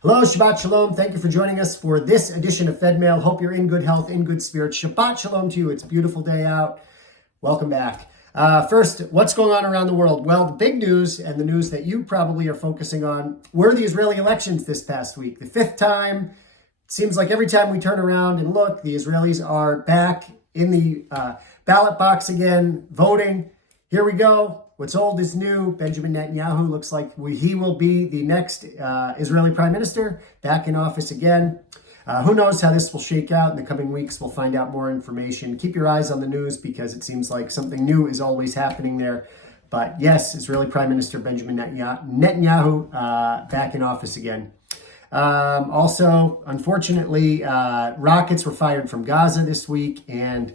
Hello, Shabbat Shalom. Thank you for joining us for this edition of Fedmail. Hope you're in good health, in good spirits. Shabbat Shalom to you. It's a beautiful day out. Welcome back. First, what's going on around the world? Well, the big news and the news that you probably are focusing on were the Israeli elections this past week. The fifth time. It seems like every time we turn around and look, the Israelis are back in the ballot box again, voting. Here we go. What's old is new. Benjamin Netanyahu looks like he will be the next Israeli prime minister, back in office again. Who knows how this will shake out in the coming weeks? We'll find out more information. Keep your eyes on the news because it seems like something new is always happening there. But yes, Israeli Prime Minister Benjamin Netanyahu back in office again. Also, unfortunately, rockets were fired from Gaza this week, and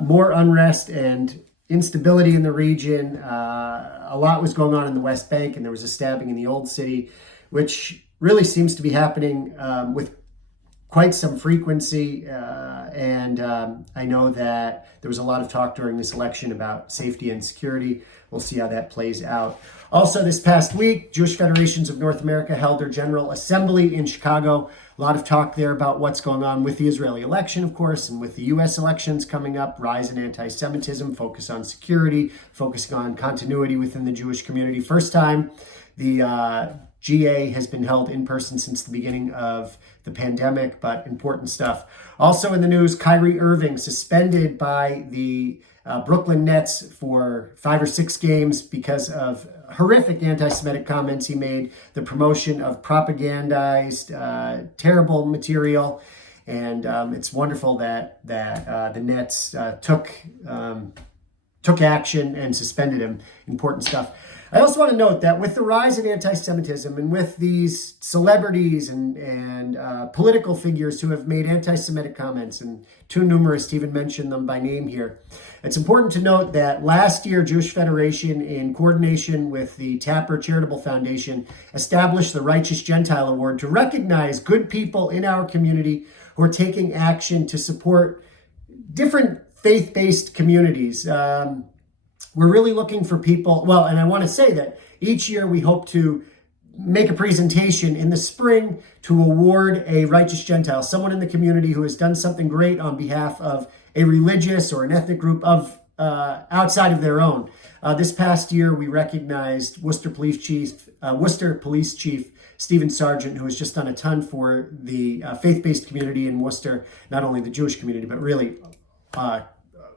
more unrest and instability in the region. A lot was going on in the West Bank, and there was a stabbing in the Old City, which really seems to be happening with quite some frequency. And I know that there was a lot of talk during this election about safety and security. We'll see how that plays out. Also, this past week, Jewish Federations of North America held their General Assembly in Chicago. A lot of talk there about what's going on with the Israeli election, of course, and with the U.S. elections coming up, rise in anti-Semitism, focus on security, focusing on continuity within the Jewish community. First time the GA has been held in person since the beginning of the pandemic, but important stuff. Also in the news, Kyrie Irving suspended by the Brooklyn Nets for 5 or 6 games because of horrific anti-Semitic comments he made, the promotion of propagandized, terrible material. And it's wonderful that the Nets took action and suspended him. Important stuff. I also want to note that with the rise of anti-Semitism and with these celebrities and political figures who have made anti-Semitic comments, and too numerous to even mention them by name here, it's important to note that last year, Jewish Federation, in coordination with the Tapper Charitable Foundation, established the Righteous Gentile Award to recognize good people in our community who are taking action to support different faith-based communities. We're really looking for people. Well, and I want to say that each year we hope to make a presentation in the spring to award a righteous Gentile, someone in the community who has done something great on behalf of a religious or an ethnic group of outside of their own. This past year, we recognized Worcester Police Chief Stephen Sargent, who has just done a ton for the faith-based community in Worcester, not only the Jewish community, but really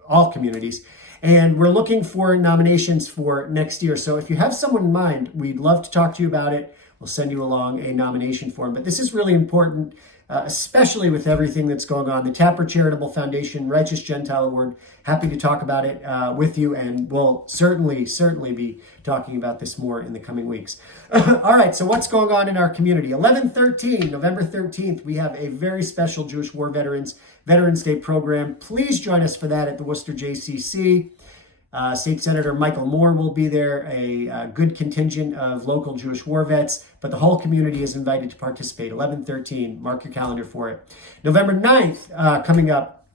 all communities. And we're looking for nominations for next year. So if you have someone in mind, we'd love to talk to you about it. We'll send you along a nomination form. But this is really important, especially with everything that's going on. The Tapper Charitable Foundation Righteous Gentile Award. Happy to talk about it with you. And we'll certainly be talking about this more in the coming weeks. All right, so what's going on in our community? 11/13, November 13th, we have a very special Jewish War Veterans Day program. Please join us for that at the Worcester JCC. State Senator Michael Moore will be there, a good contingent of local Jewish war vets, but the whole community is invited to participate. 11/13, mark your calendar for it. November 9th, coming up,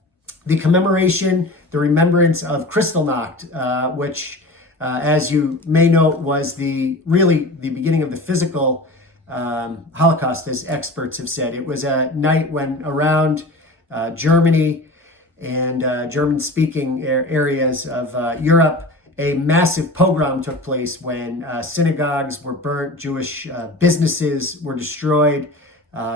the commemoration, the remembrance of Kristallnacht, which, as you may know, was the beginning of the physical Holocaust, as experts have said. It was a night when around Germany and German-speaking areas of Europe, a massive pogrom took place when synagogues were burnt, Jewish businesses were destroyed,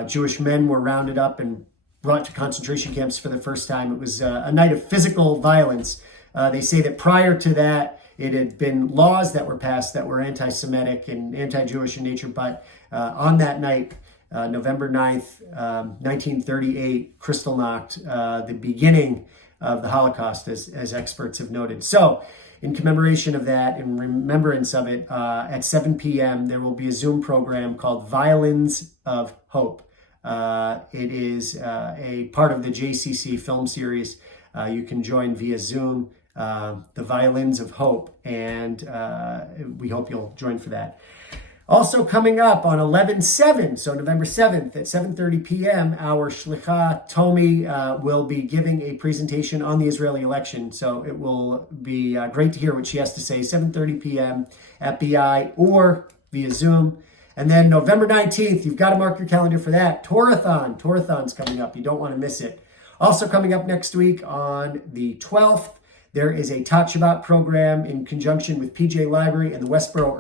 Jewish men were rounded up and brought to concentration camps for the first time. It was a night of physical violence. They say that prior to that, it had been laws that were passed that were anti-Semitic and anti-Jewish in nature, but on that night, November 9th, 1938, Kristallnacht, the beginning of the Holocaust, as experts have noted. So, in commemoration of that, in remembrance of it, at 7 p.m., there will be a Zoom program called Violins of Hope. It is a part of the JCC film series. You can join via Zoom, the Violins of Hope, and we hope you'll join for that. Also coming up on 11/7, so November 7th at 7:30 p.m., our Shlicha Tomi will be giving a presentation on the Israeli election. So it will be great to hear what she has to say, 7:30 p.m. at BI or via Zoom. And then November 19th, you've got to mark your calendar for that. Torathon. Torathon's coming up. You don't want to miss it. Also coming up next week on the 12th, there is a Tot Shabbat program in conjunction with PJ Library and the Westboro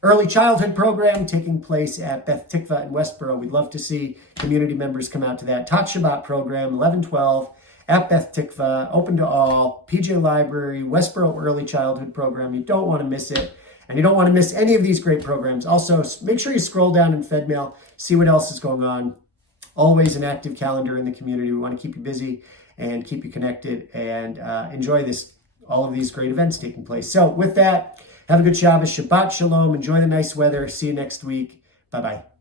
Early Childhood Program taking place at Beth Tikva in Westboro. We'd love to see community members come out to that. Tot Shabbat program, 11-12 at Beth Tikva, open to all. PJ Library, Westboro Early Childhood Program. You don't want to miss it. And you don't want to miss any of these great programs. Also, make sure you scroll down in Fedmail, see what else is going on. Always an active calendar in the community. We want to keep you busy and keep you connected and enjoy all of these great events taking place. So with that, have a good Shabbos. Shabbat Shalom. Enjoy the nice weather. See you next week. Bye-bye.